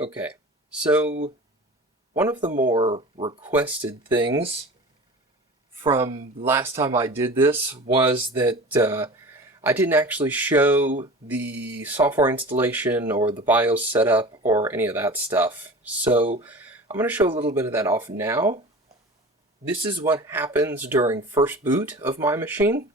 Okay, so one of the more requested things from last time I did this was that I didn't actually show the software installation or the BIOS setup or any of that stuff. So I'm going to show a little bit of that off now. This is what happens during first boot of my machine.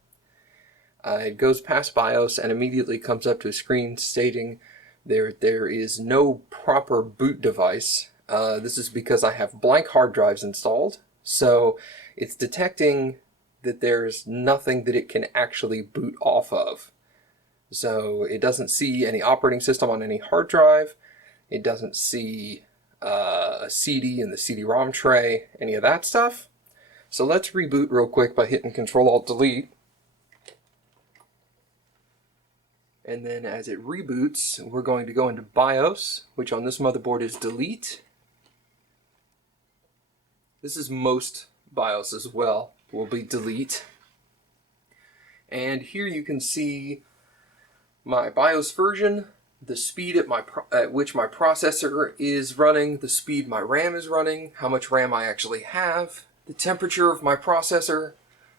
It goes past BIOS and immediately comes up to a screen stating there is no proper boot device. This is because I have blank hard drives installed, so it's detecting that there's nothing that it can actually boot off of. So it doesn't see any operating system on any hard drive. It doesn't see a CD in the CD-ROM tray, any of that stuff. So let's reboot real quick by hitting Control-Alt-Delete. And then as it reboots, we're going to go into BIOS, which on this motherboard is delete. This is most BIOS as well, will be delete. And here you can see my BIOS version, the speed at which my processor is running, the speed my RAM is running, how much RAM I actually have, the temperature of my processor,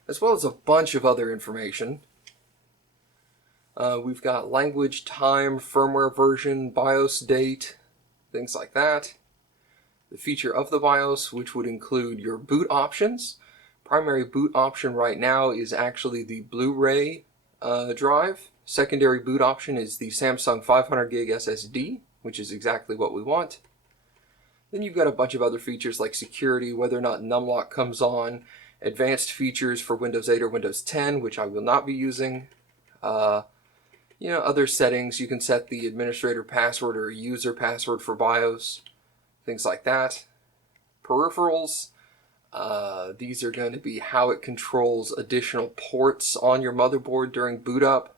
as well as a bunch of other information. We've got language, time, firmware version, BIOS date, things like that. The feature of the BIOS, which would include your boot options. Primary boot option right now is actually the Blu-ray drive. Secondary boot option is the Samsung 500 gig SSD, which is exactly what we want. Then you've got a bunch of other features like security, whether or not numlock comes on, advanced features for Windows 8 or Windows 10, which I will not be using. Other settings. You can set the administrator password or user password for BIOS, things like that. Peripherals. These are going to be how it controls additional ports on your motherboard during boot up.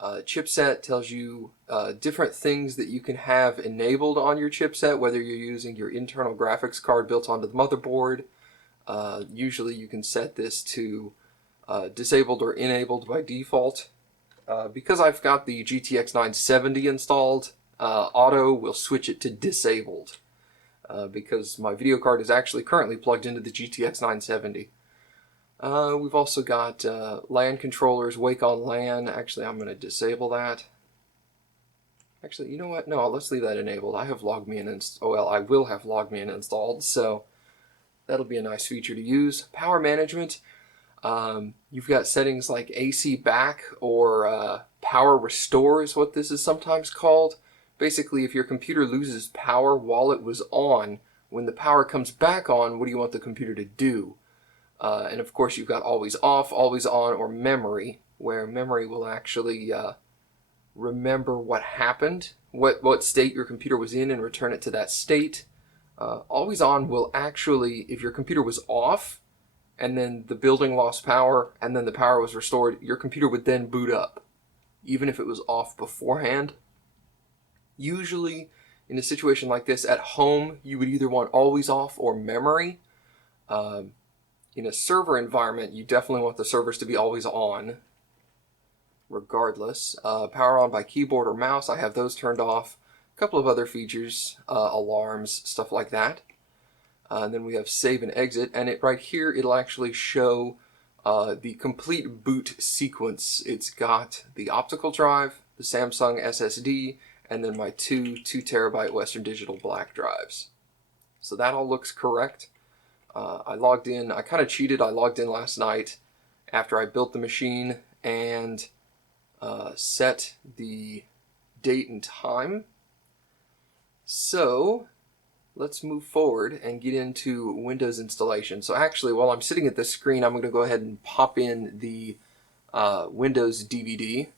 Chipset tells you different things that you can have enabled on your chipset, whether you're using your internal graphics card built onto the motherboard. Usually you can set this to disabled or enabled by default. Because I've got the GTX 970 installed, Auto will switch it to disabled because my video card is actually currently plugged into the GTX 970. We've also got LAN controllers, Wake on LAN. Actually, I'm going to disable that. Actually, you know what? No, let's leave that enabled. I have LogMeIn I will have LogMeIn installed, so that'll be a nice feature to use. Power management. You've got settings like AC back or power restore is what this is sometimes called. Basically, if your computer loses power while it was on, when the power comes back on, what do you want the computer to do? And of course, you've got always off, always on, or memory, where memory will actually remember what happened, what state your computer was in, and return it to that state. Always on will actually, if your computer was off, and then the building lost power, and then the power was restored, your computer would then boot up, even if it was off beforehand. Usually, in a situation like this, at home, you would either want always off or memory. In a server environment, you definitely want the servers to be always on, regardless. Power on by keyboard or mouse, I have those turned off. A couple of other features, alarms, stuff like that. And then we have save and exit, and right here it'll actually show the complete boot sequence. It's got the optical drive, the Samsung SSD, and then my two 2 terabyte Western Digital black drives. So that all looks correct. I logged in, I kind of cheated, I logged in last night after I built the machine and set the date and time. So let's move forward and get into Windows installation. So actually, while I'm sitting at this screen, I'm going to go ahead and pop in the Windows DVD.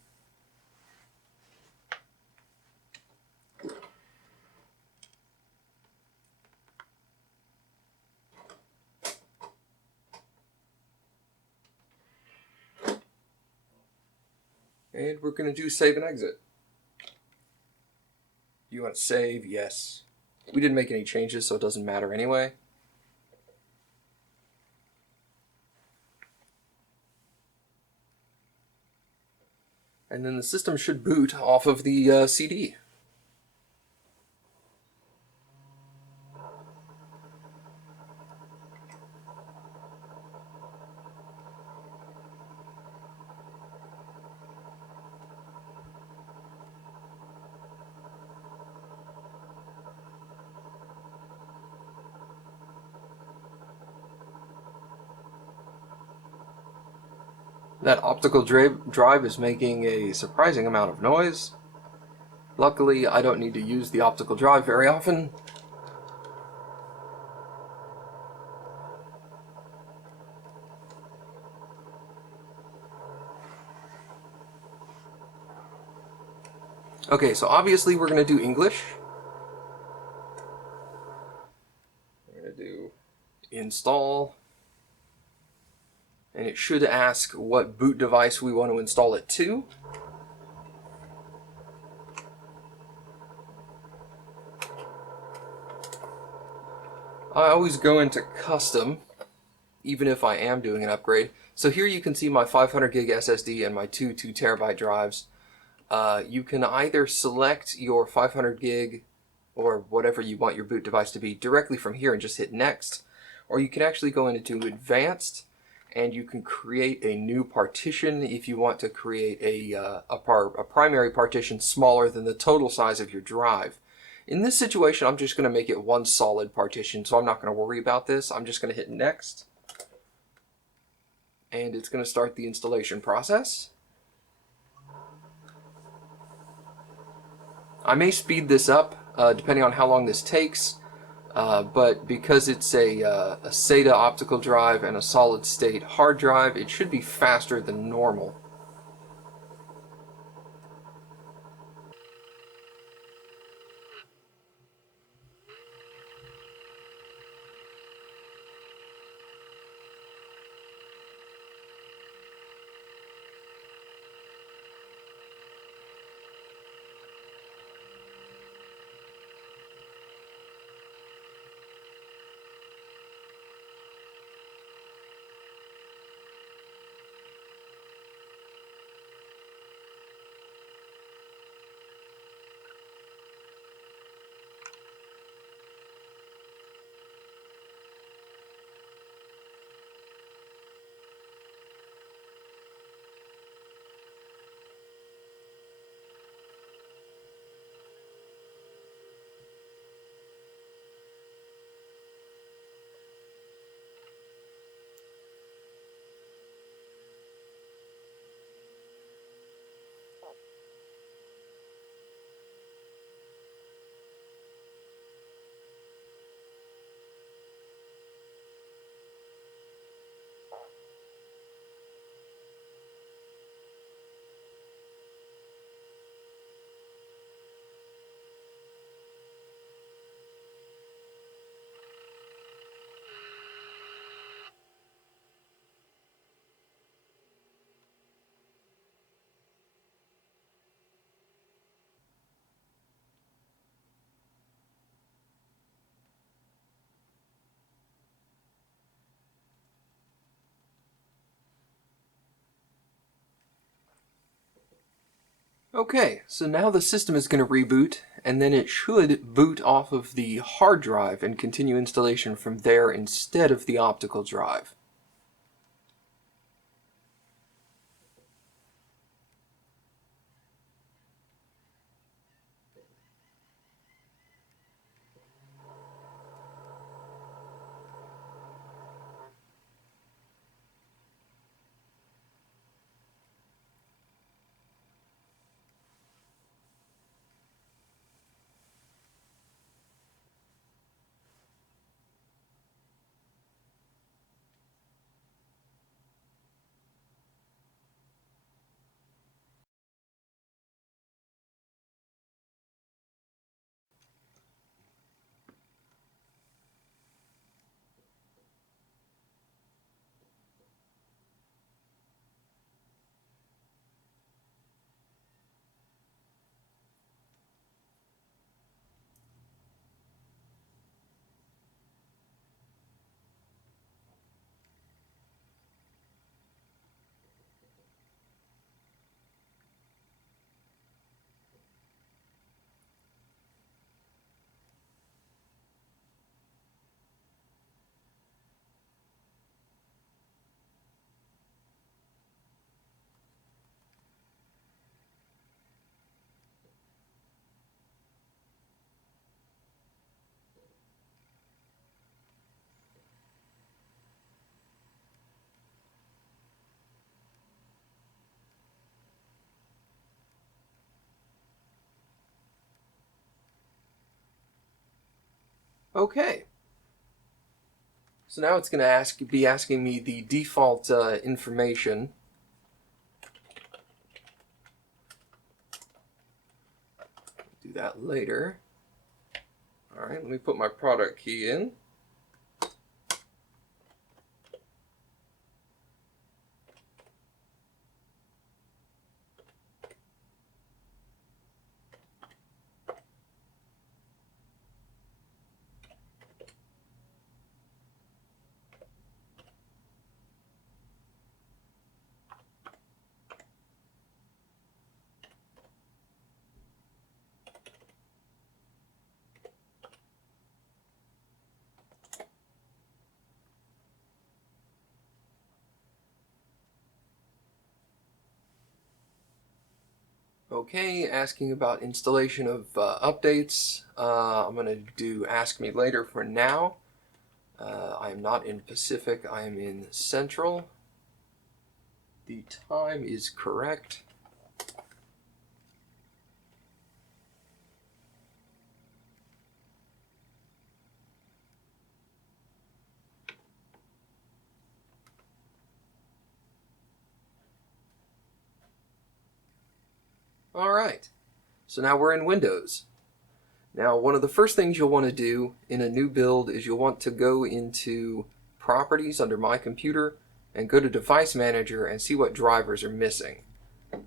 And we're going to do save and exit. You want to save? Yes. We didn't make any changes, so it doesn't matter anyway. And then the system should boot off of the CD. That optical drive is making a surprising amount of noise. Luckily, I don't need to use the optical drive very often. Okay, so obviously we're going to do English. We're going to do install. And it should ask what boot device we want to install it to. I always go into custom, even if I am doing an upgrade. So here you can see my 500 gig SSD and my two 2 terabyte drives. You can either select your 500 gig or whatever you want your boot device to be directly from here and just hit next, or you can actually go into advanced and you can create a new partition if you want to create a primary partition smaller than the total size of your drive. In this situation, I'm just going to make it one solid partition, so I'm not going to worry about this. I'm just going to hit next, and it's going to start the installation process. I may speed this up depending on how long this takes, but because it's a SATA optical drive and a solid state hard drive, it should be faster than normal. Okay, so now the system is going to reboot, and then it should boot off of the hard drive and continue installation from there instead of the optical drive. Okay. So now it's going to be asking me the default information. Do that later. Alright, let me put my product key in. Okay, asking about installation of updates. I'm going to do Ask Me Later for now. I am not in Pacific, I am in Central. The time is correct. Alright, so now we're in Windows. Now, one of the first things you'll want to do in a new build is you'll want to go into Properties under My Computer and go to Device Manager and see what drivers are missing.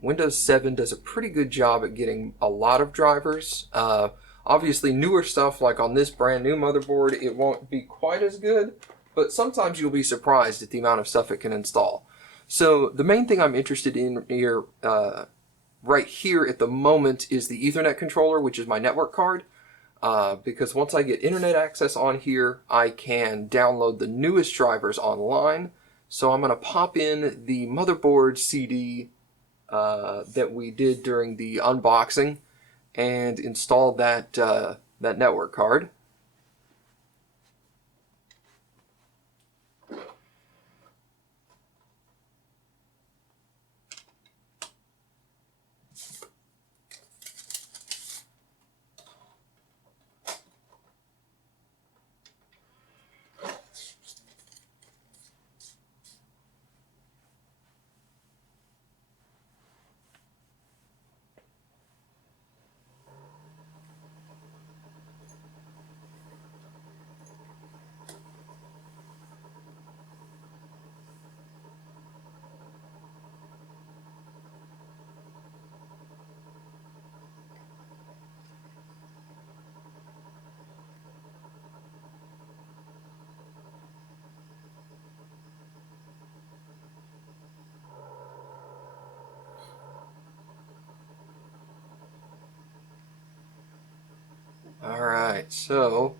Windows 7 does a pretty good job at getting a lot of drivers. Obviously, newer stuff like on this brand new motherboard, it won't be quite as good, but sometimes you'll be surprised at the amount of stuff it can install. So the main thing I'm interested in here, right here at the moment, is the Ethernet controller, which is my network card. Because once I get internet access on here, I can download the newest drivers online. So I'm going to pop in the motherboard CD that we did during the unboxing and install that network card. Alright, so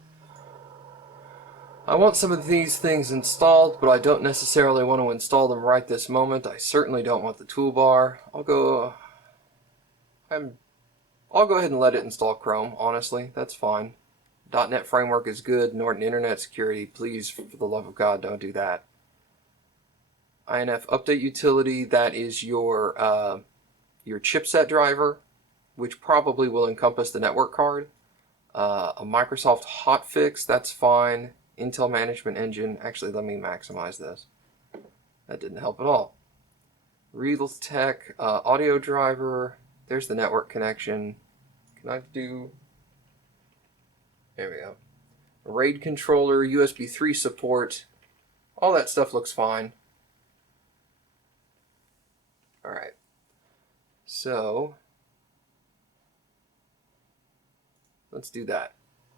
I want some of these things installed, but I don't necessarily want to install them right this moment. I certainly don't want the toolbar. I'll go ahead and let it install Chrome, honestly. That's fine. .NET Framework is good. Norton Internet Security, please, for the love of God, don't do that. INF Update Utility, that is your chipset driver, which probably will encompass the network card. A Microsoft hotfix, that's fine. Intel Management Engine, actually let me maximize this. That didn't help at all. Realtek audio driver, there's the network connection. Can I do, there we go. RAID controller, USB 3 support, all that stuff looks fine. Alright, so let's do that.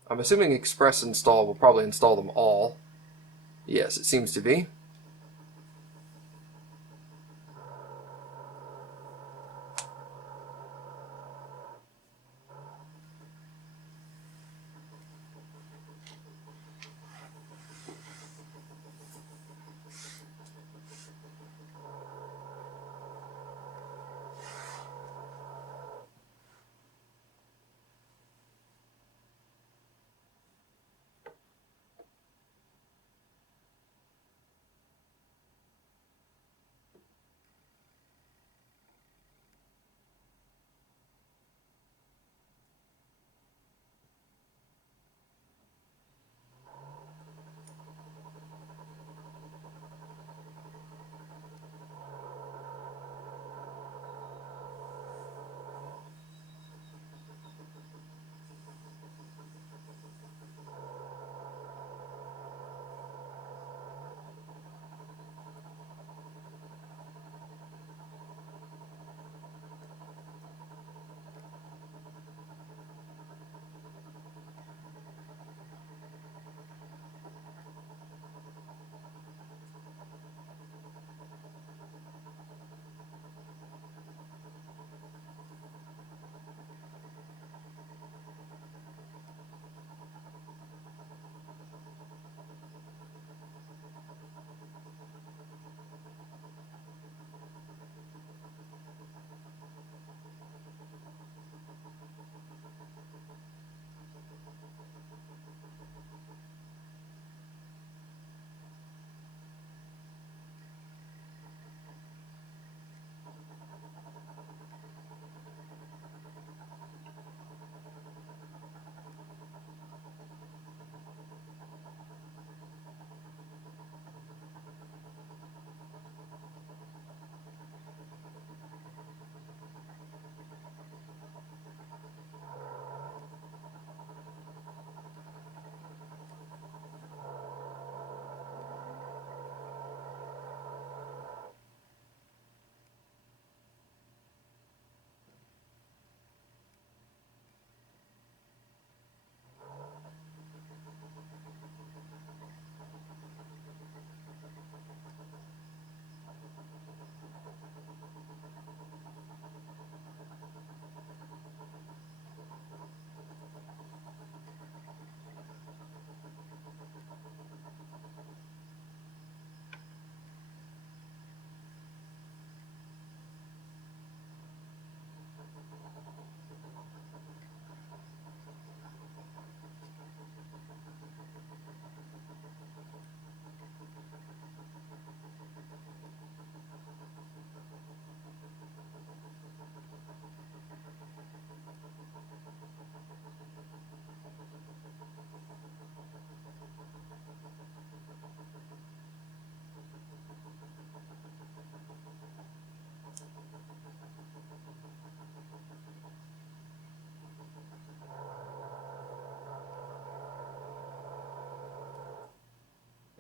I'm assuming Express Install will probably install them all. Yes, it seems to be.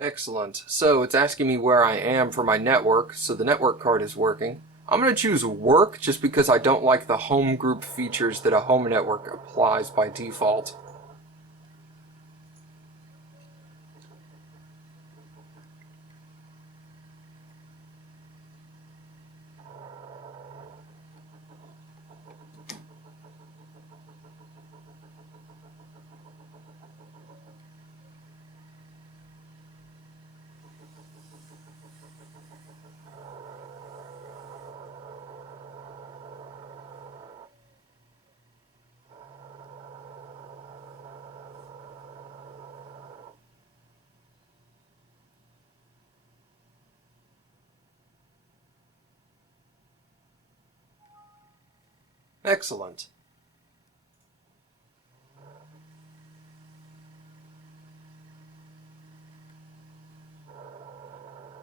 Excellent. So it's asking me where I am for my network, so the network card is working. I'm going to choose work just because I don't like the home group features that a home network applies by default. Excellent.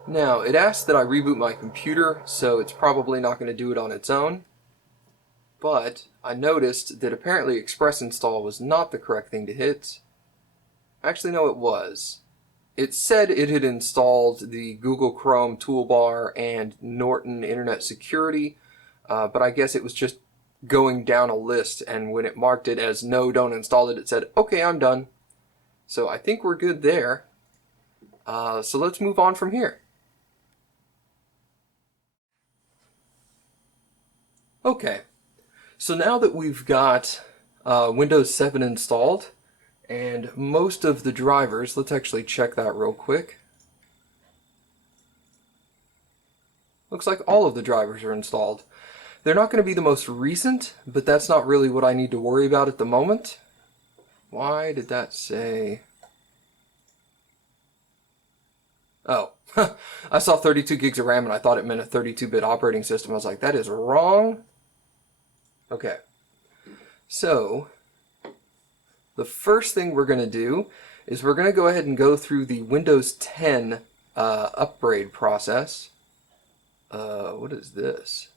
Now, it asks that I reboot my computer, so it's probably not going to do it on its own. But I noticed that apparently Express Install was not the correct thing to hit. Actually, no, it was. It said it had installed the Google Chrome toolbar and Norton Internet Security, but I guess it was just going down a list, and when it marked it as no, don't install it, it said, okay, I'm done. So I think we're good there. So let's move on from here. Okay, so now that we've got Windows 7 installed, and most of the drivers, let's actually check that real quick. Looks like all of the drivers are installed. They're not going to be the most recent, but that's not really what I need to worry about at the moment. Why did that say... Oh, I saw 32 gigs of RAM and I thought it meant a 32-bit operating system. I was like, that is wrong. Okay, so the first thing we're going to do is we're going to go ahead and go through the Windows 10 upgrade process. What is this?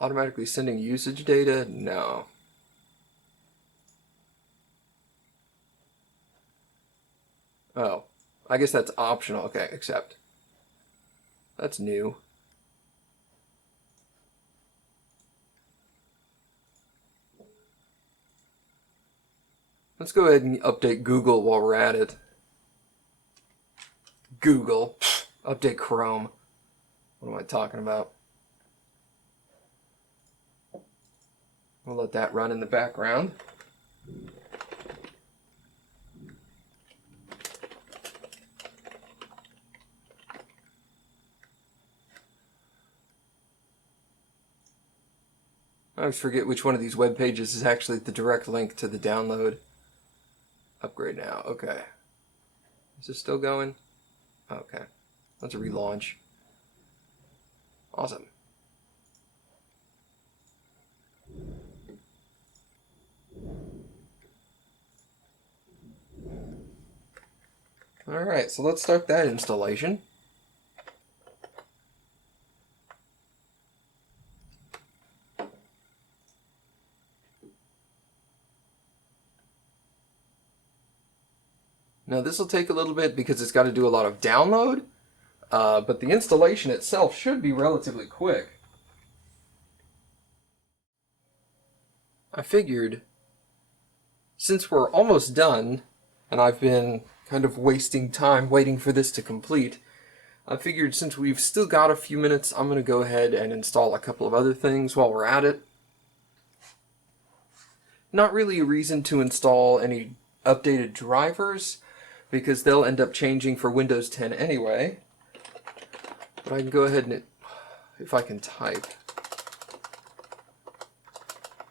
Automatically sending usage data? No. Oh, I guess that's optional. Okay, accept. That's new. Let's go ahead and update Google while we're at it. Google. Pfft, update Chrome. What am I talking about? We'll let that run in the background. I always forget which one of these web pages is actually the direct link to the download. Upgrade now. Okay. Is this still going? Okay. Let's relaunch. Awesome. Alright, so let's start that installation. Now this will take a little bit because it's got to do a lot of download, but the installation itself should be relatively quick. I figured, since we're almost done, and I've been kind of wasting time waiting for this to complete, I figured since we've still got a few minutes, I'm going to go ahead and install a couple of other things while we're at it. Not really a reason to install any updated drivers, because they'll end up changing for Windows 10 anyway. But I can go ahead and, if I can type.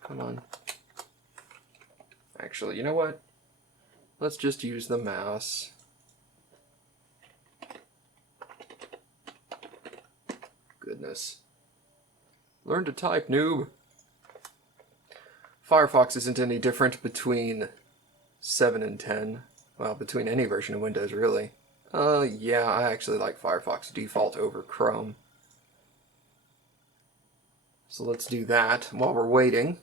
Come on. Actually, you know what? Let's just use the mouse. Goodness. Learn to type, noob. Firefox isn't any different between 7 and 10. Well, between any version of Windows, really. Yeah, I actually like Firefox default over Chrome. So let's do that while we're waiting.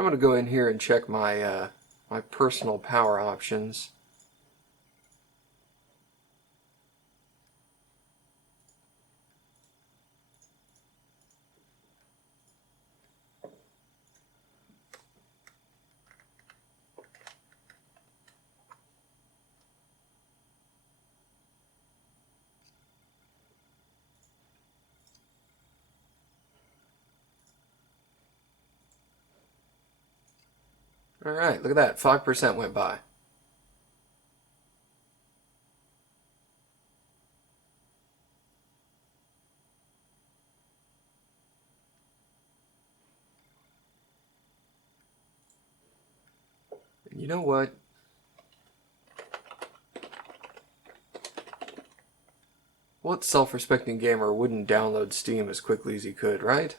I'm going to go in here and check my my personal power options. Alright, look at that, 5% went by. And you know what? What self-respecting gamer wouldn't download Steam as quickly as he could, right?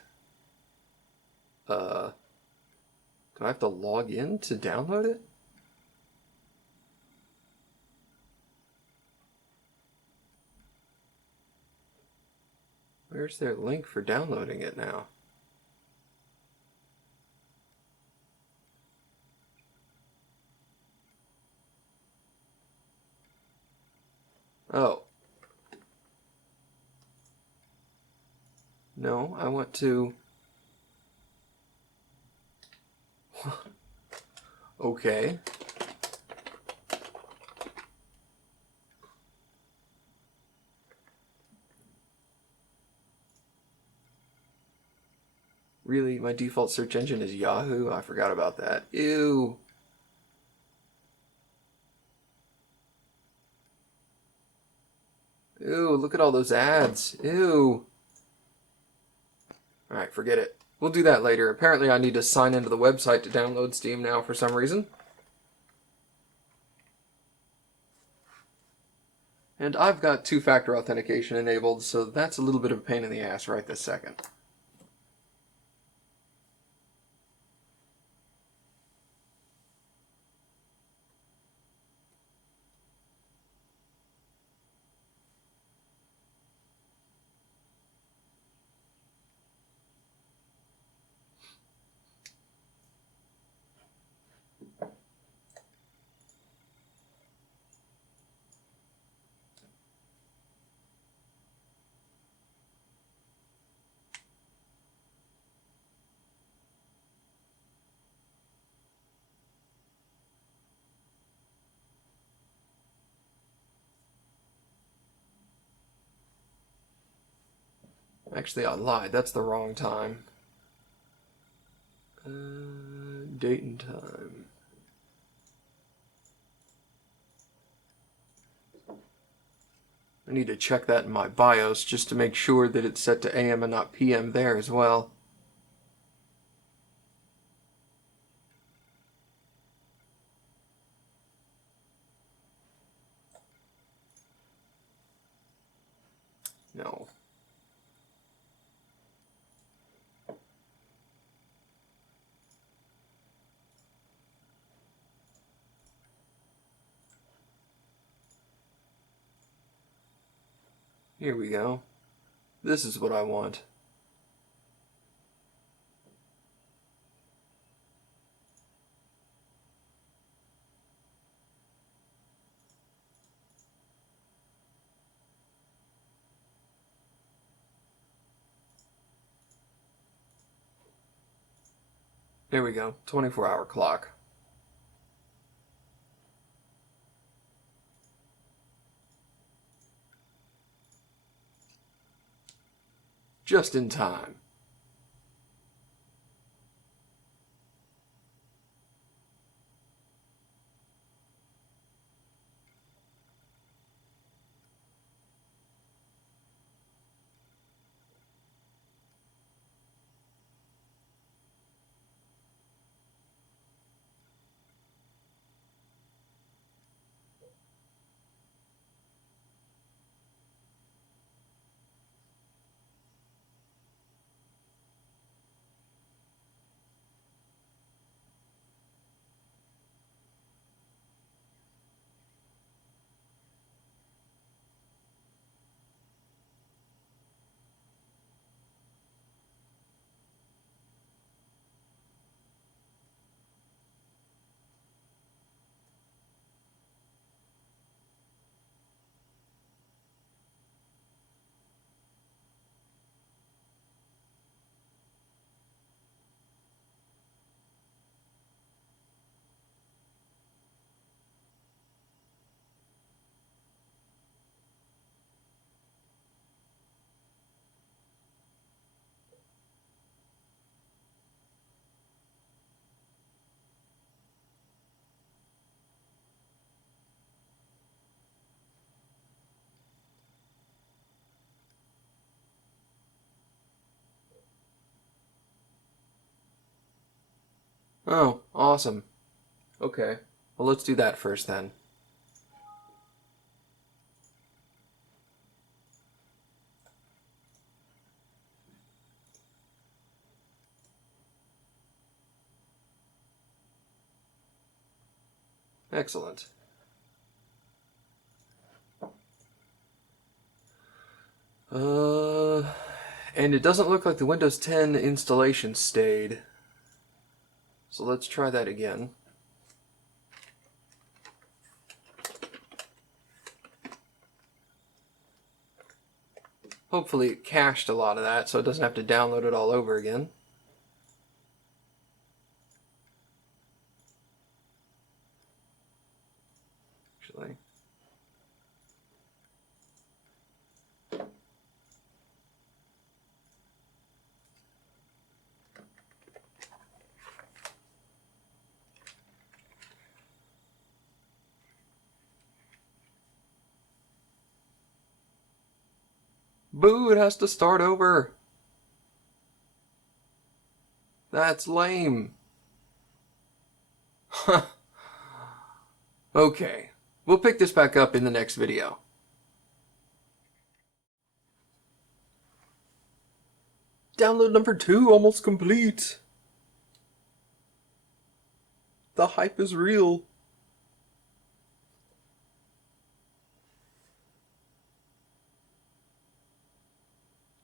Do I have to log in to download it? Where's their link for downloading it now? Oh. No, I want to... Okay. Really? My default search engine is Yahoo? I forgot about that. Ew. Ew, look at all those ads. Ew. Alright, forget it. We'll do that later. Apparently I need to sign into the website to download Steam now for some reason. And I've got two-factor authentication enabled, so that's a little bit of a pain in the ass right this second. Actually, I lied. That's the wrong time. Date and time. I need to check that in my BIOS just to make sure that it's set to AM and not PM there as well. No. Here we go. This is what I want. There we go. 24-hour clock. Just in time. Oh, awesome. Okay. Well, let's do that first then. Excellent. And it doesn't look like the Windows 10 installation stayed. So let's try that again. Hopefully it cached a lot of that so it doesn't have to download it all over again. Actually. Boo, it has to start over. That's lame. Okay, we'll pick this back up in the next video. Download number 2 almost complete. The hype is real.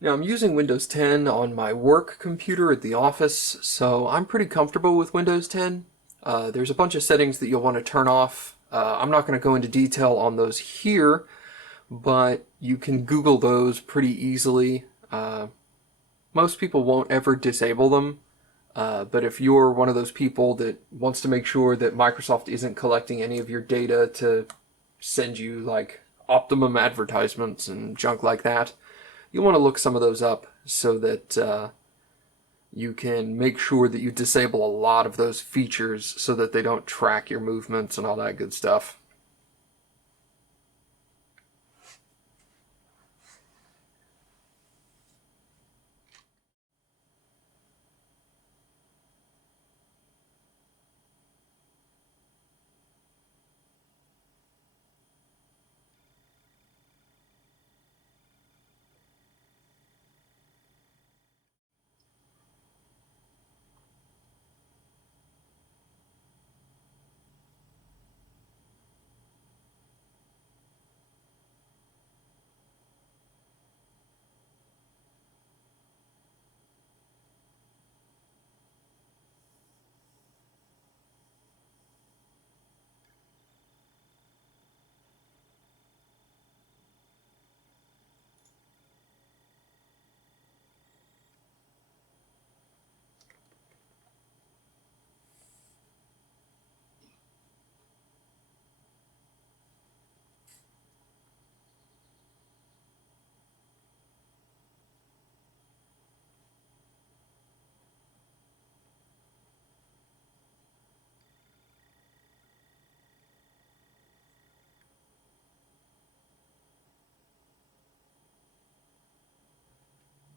Now I'm using Windows 10 on my work computer at the office, so I'm pretty comfortable with Windows 10. There's a bunch of settings that you'll want to turn off. I'm not going to go into detail on those here, but you can Google those pretty easily. Most people won't ever disable them, but if you're one of those people that wants to make sure that Microsoft isn't collecting any of your data to send you like Optimum advertisements and junk like that, you want to look some of those up so that you can make sure that you disable a lot of those features so that they don't track your movements and all that good stuff.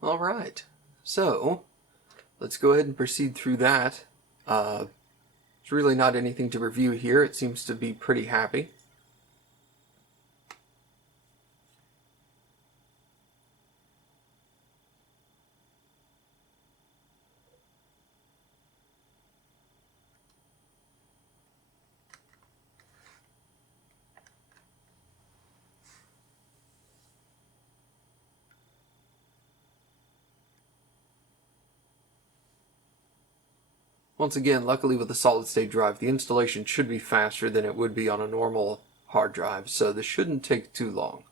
All right, so let's go ahead and proceed through that. There's really not anything to review here. It seems to be pretty happy. Once again, luckily with a solid-state drive, the installation should be faster than it would be on a normal hard drive, so this shouldn't take too long.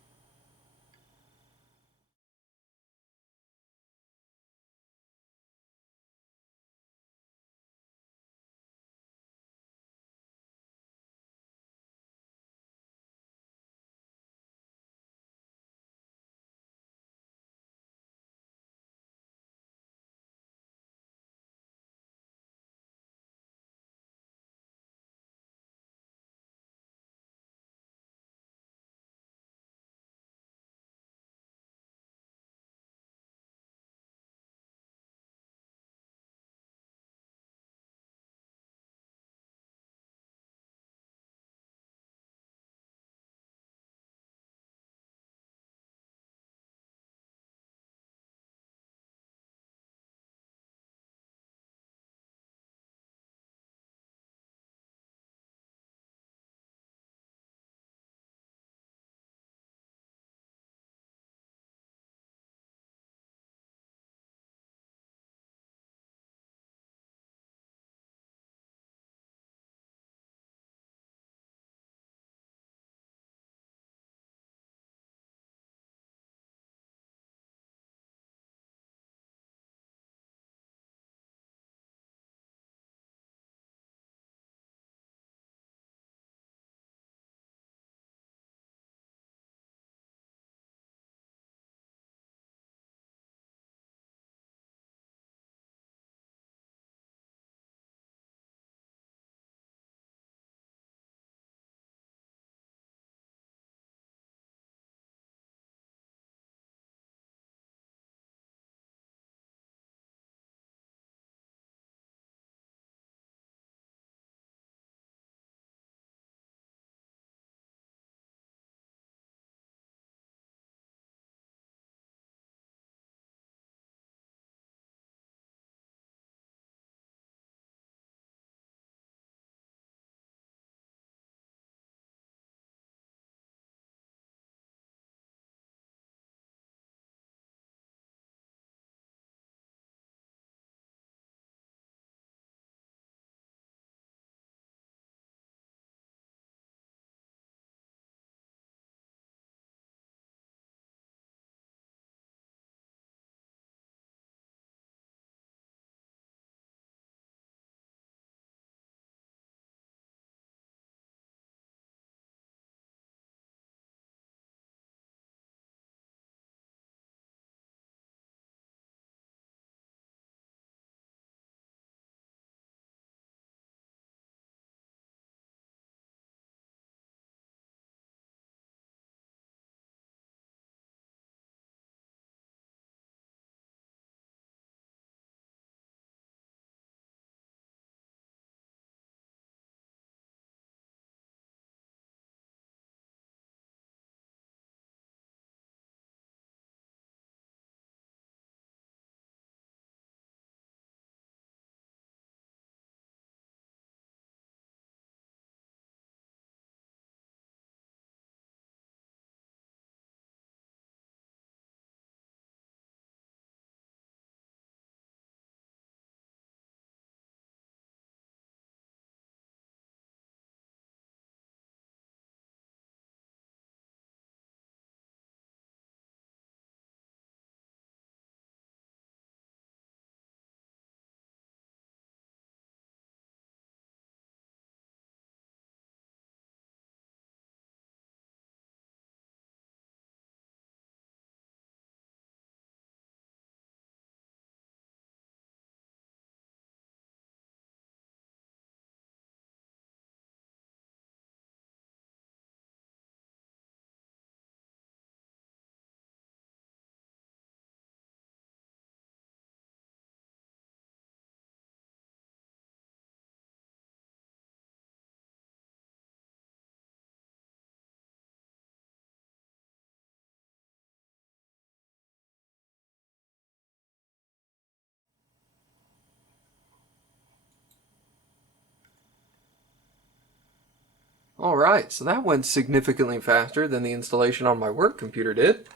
Alright, so that went significantly faster than the installation on my work computer did.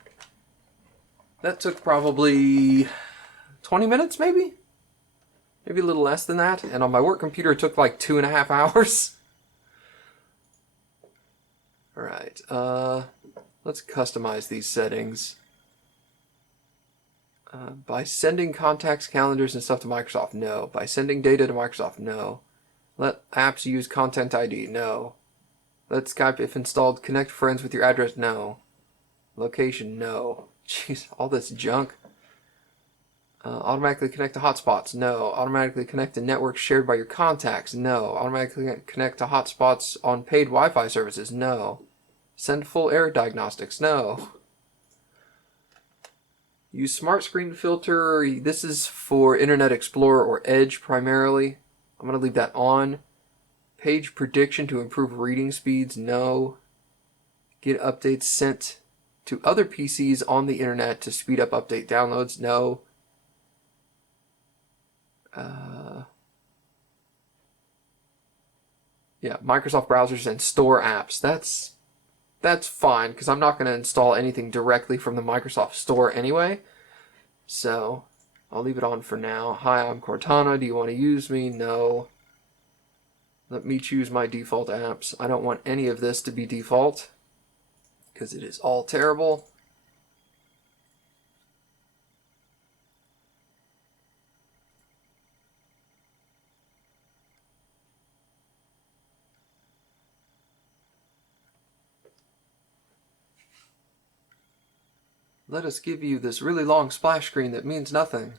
That took probably 20 minutes, maybe? Maybe a little less than that. And on my work computer, it took like 2.5 hours. Alright, let's customize these settings. By sending contacts, calendars, and stuff to Microsoft, no. By sending data to Microsoft, no. Let apps use Content ID, no. Let Skype, if installed, connect friends with your address, no. Location, no. Jeez, all this junk. Automatically connect to hotspots, no. Automatically connect to networks shared by your contacts, no. Automatically connect to hotspots on paid Wi-Fi services, no. Send full error diagnostics, no. Use Smart Screen Filter. This is for Internet Explorer or Edge primarily. I'm going to leave that on. Page prediction to improve reading speeds, no. Get updates sent to other PCs on the internet to speed up update downloads, no. Yeah, Microsoft browsers and store apps. That's fine, because I'm not going to install anything directly from the Microsoft Store anyway. So, I'll leave it on for now. Hi, I'm Cortana. Do you want to use me? No. Let me choose my default apps. I don't want any of this to be default, because it is all terrible. Let us give you this really long splash screen that means nothing.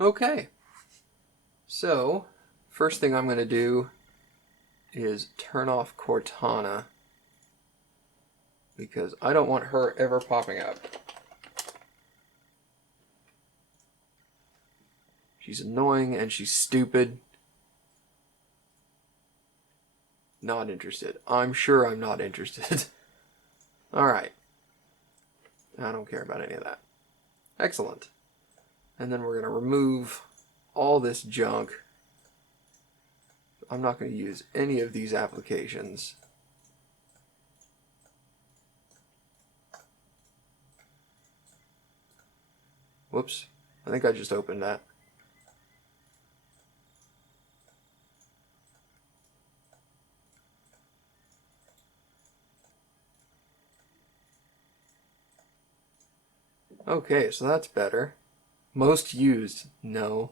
Okay. So, first thing I'm going to do is turn off Cortana, because I don't want her ever popping up. She's annoying and she's stupid. Not interested. I'm sure I'm not interested. Alright. I don't care about any of that. Excellent. And then we're going to remove all this junk. I'm not going to use any of these applications. Whoops. I think I just opened that. Okay, so that's better. Most used, no.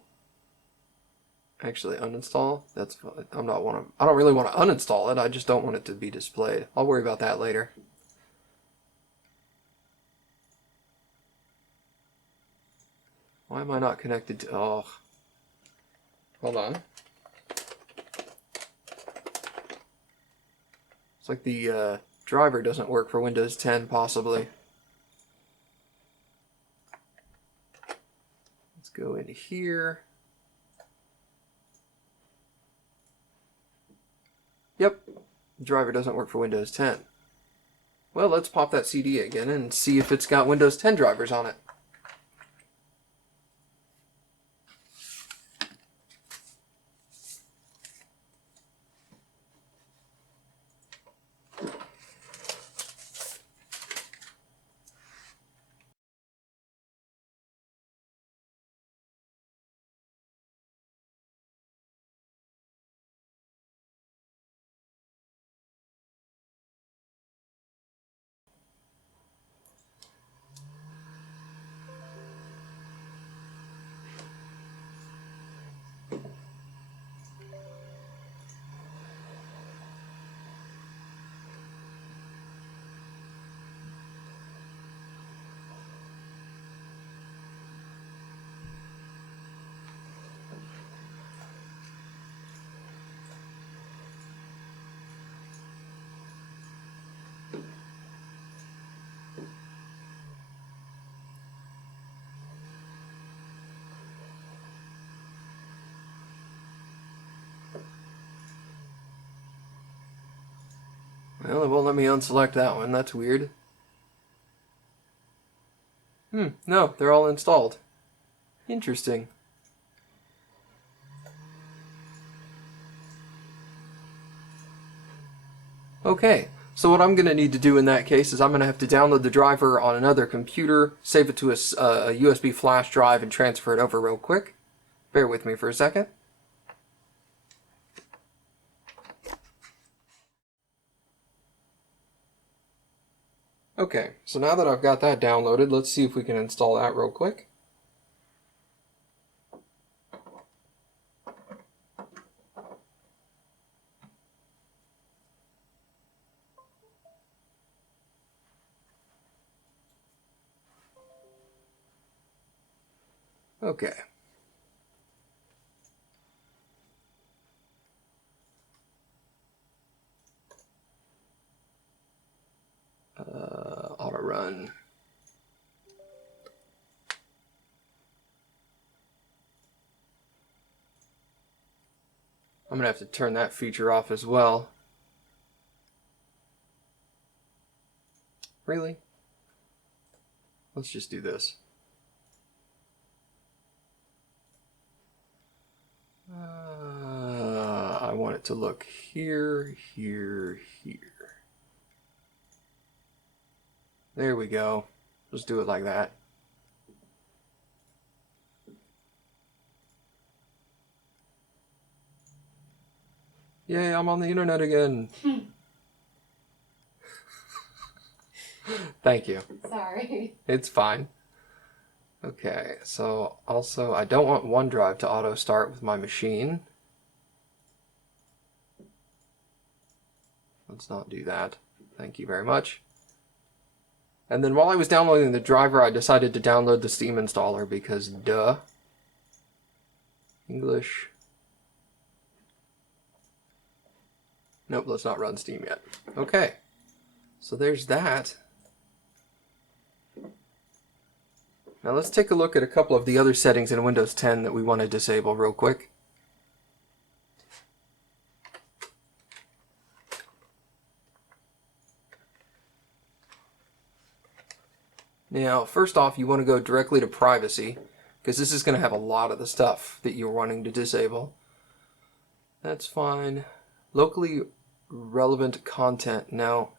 Actually, uninstall. That's fine. I don't really want to uninstall it. I just don't want it to be displayed. I'll worry about that later. Why am I not connected to? Oh, hold on. It's like the driver doesn't work for Windows 10, possibly. Let's go in here. Yep, the driver doesn't work for Windows 10. Well, let's pop that CD again and see if it's got Windows 10 drivers on it. Well, it won't let me unselect that one. That's weird. No, they're all installed. Interesting. Okay, so what I'm going to need to do in that case is I'm going to have to download the driver on another computer, save it to a USB flash drive, and transfer it over real quick. Bear with me for a second. Okay, so now that I've got that downloaded, let's see if we can install that real quick. Okay. Auto run. I'm going to have to turn that feature off as well. Really? Let's just do this. I want it to look here, here, here. There we go. Let's do it like that. Yay, I'm on the internet again. Thank you. Sorry. It's fine. Okay, so also I don't want OneDrive to auto start with my machine. Let's not do that. Thank you very much. And then while I was downloading the driver, I decided to download the Steam installer because duh. English. Nope, let's not run Steam yet. Okay, so there's that. Now let's take a look at a couple of the other settings in Windows 10 that we want to disable real quick. Now, first off, you want to go directly to privacy, because this is going to have a lot of the stuff that you're wanting to disable. That's fine. Locally relevant content. Now,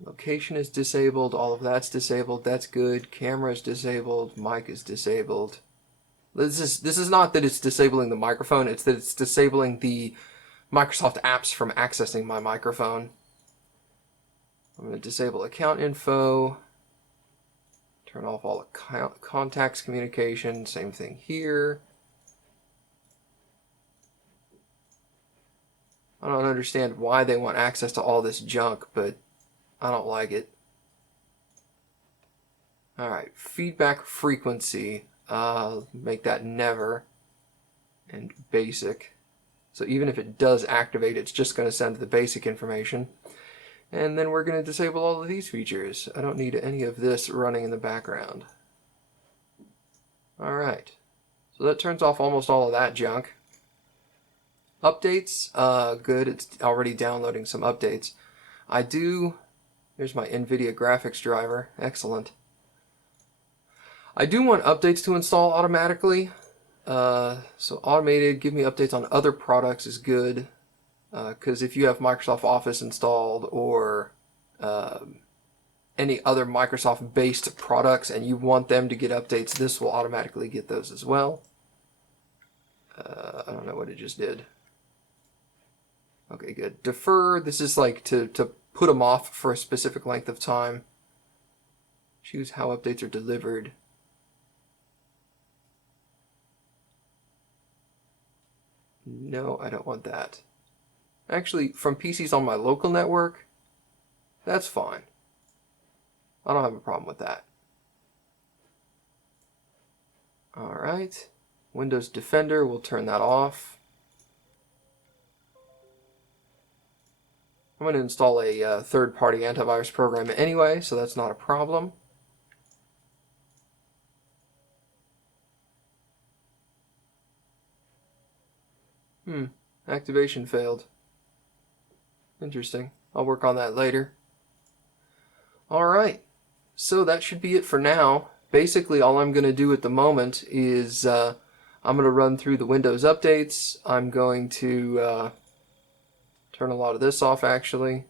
location is disabled, all of that's disabled, that's good. Camera is disabled, mic is disabled. This is not that it's disabling the microphone, it's that it's disabling the Microsoft apps from accessing my microphone. I'm going to disable account info. Turn off all the contacts communication, same thing here. I don't understand why they want access to all this junk, but I don't like it. Alright, feedback frequency. Make that never. And basic. So even if it does activate, it's just going to send the basic information. And then we're going to disable all of these features. I don't need any of this running in the background. Alright. So that turns off almost all of that junk. Updates, good. It's already downloading some updates. Here's my NVIDIA graphics driver. Excellent. I do want updates to install automatically. So automated, give me updates on other products is good. Because if you have Microsoft Office installed or any other Microsoft-based products and you want them to get updates, this will automatically get those as well. I don't know what it just did. Okay, good. Defer, this is like to put them off for a specific length of time. Choose how updates are delivered. No, I don't want that. Actually, from PCs on my local network, that's fine. I don't have a problem with that. Alright. Windows Defender, we'll turn that off. I'm going to install a third-party antivirus program anyway, so that's not a problem. Activation failed. Interesting. I'll work on that later. Alright, so that should be it for now. Basically, all I'm going to do at the moment is I'm going to run through the Windows updates. I'm going to turn a lot of this off, actually.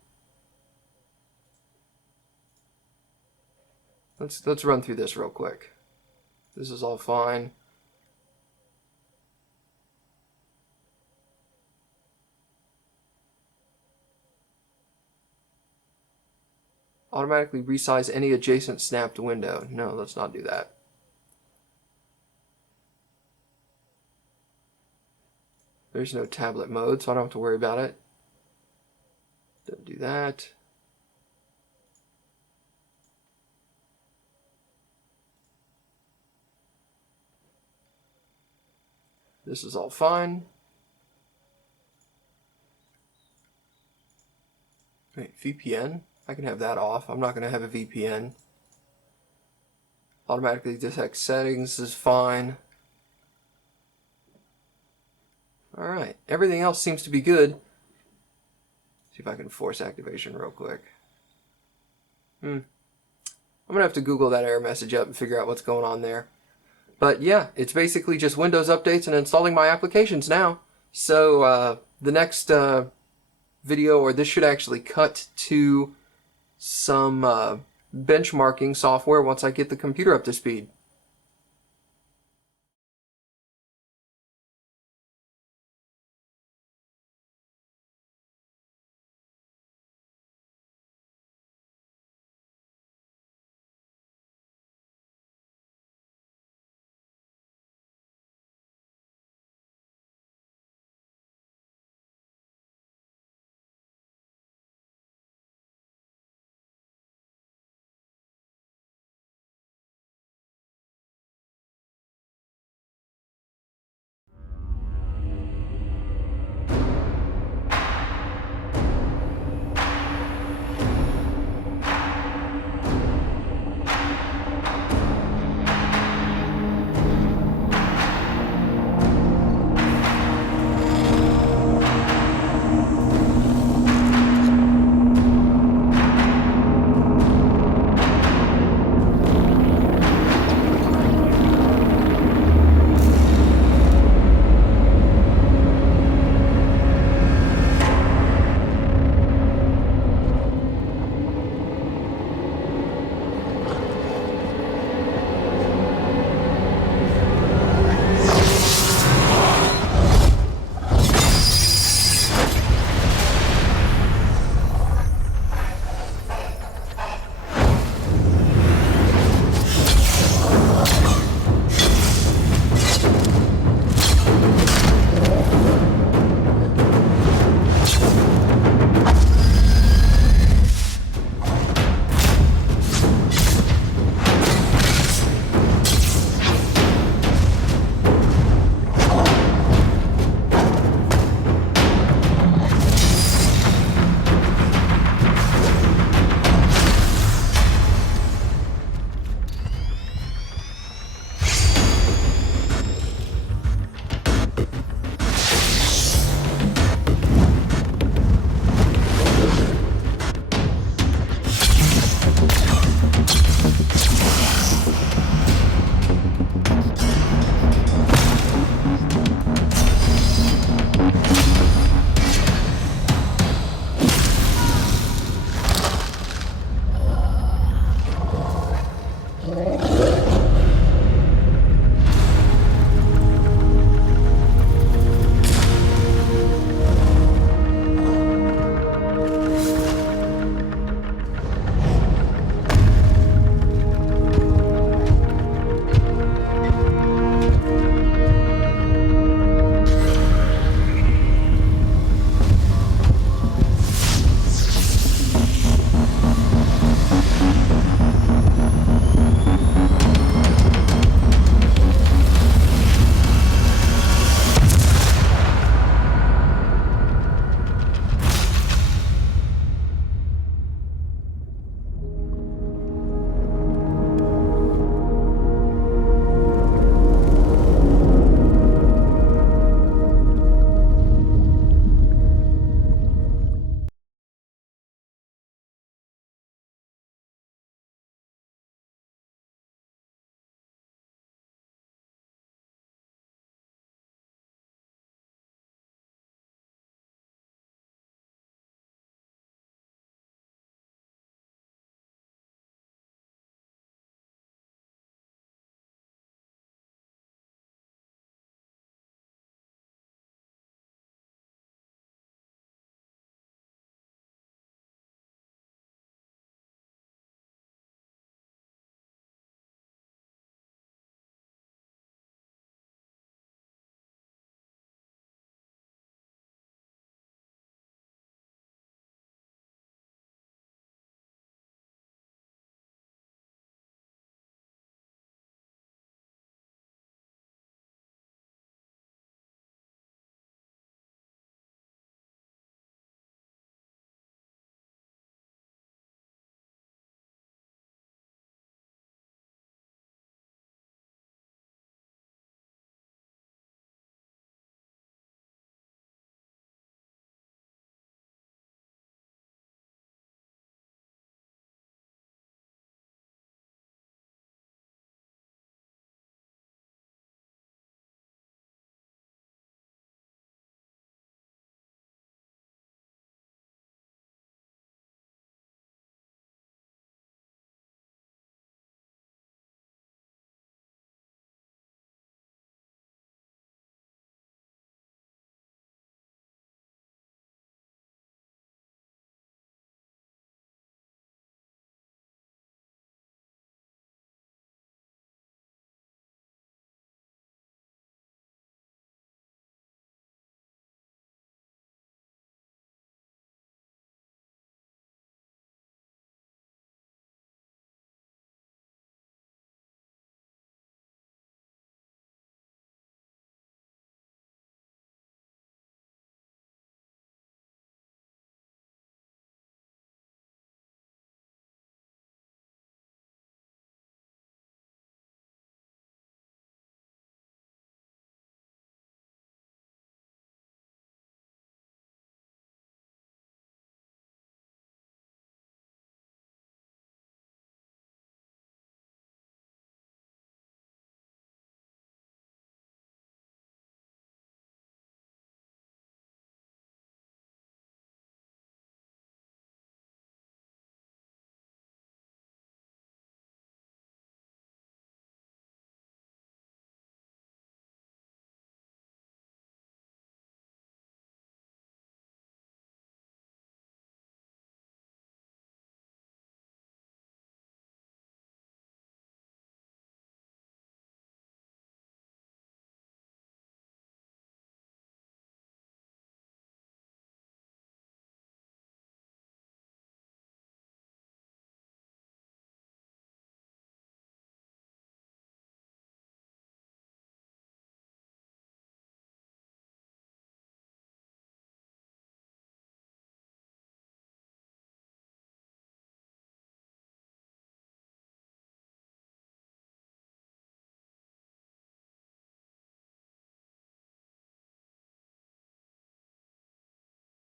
Let's run through this real quick. This is all fine. Automatically resize any adjacent snapped window. No, let's not do that. There's no tablet mode, so I don't have to worry about it. Don't do that. This is all fine. Wait, VPN? I can have that off. I'm not going to have a VPN. Automatically detect settings is fine. Alright, everything else seems to be good. See if I can force activation real quick. I'm going to have to Google that error message up and figure out what's going on there. But yeah, it's basically just Windows updates and installing my applications now. So the next video, or this should actually cut to some benchmarking software once I get the computer up to speed.